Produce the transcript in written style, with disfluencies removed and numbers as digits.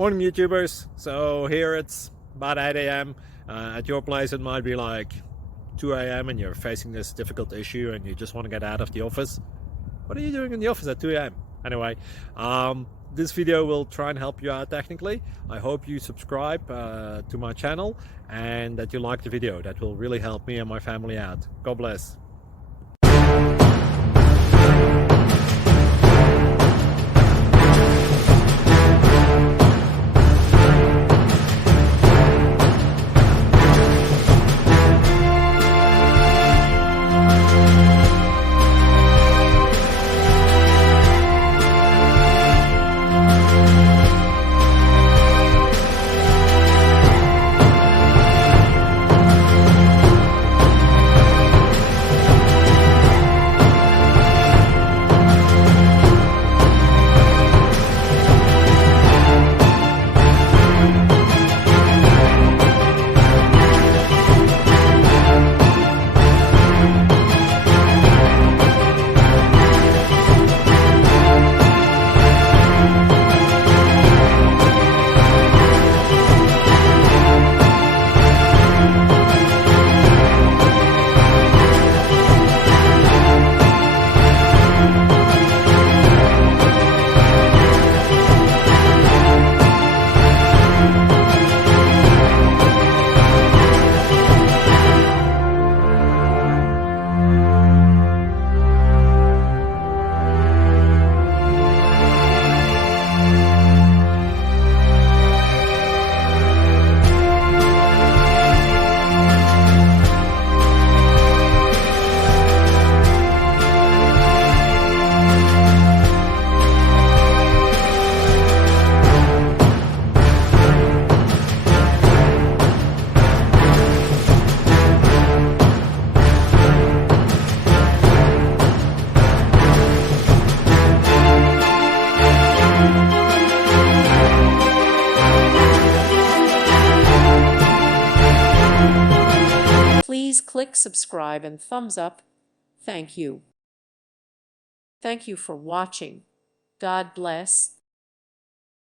Morning YouTubers. So here it's about 8 a.m. At your place it might be like 2 a.m. and you're facing this difficult issue and you just want to get out of the office. What are you doing in the office at 2 a.m.? Anyway, this video will try and help you out technically. I hope you subscribe to my channel and that you like the video. That will really help me and my family out. God bless. Please click subscribe and thumbs up. Thank you. Thank you for watching. God bless.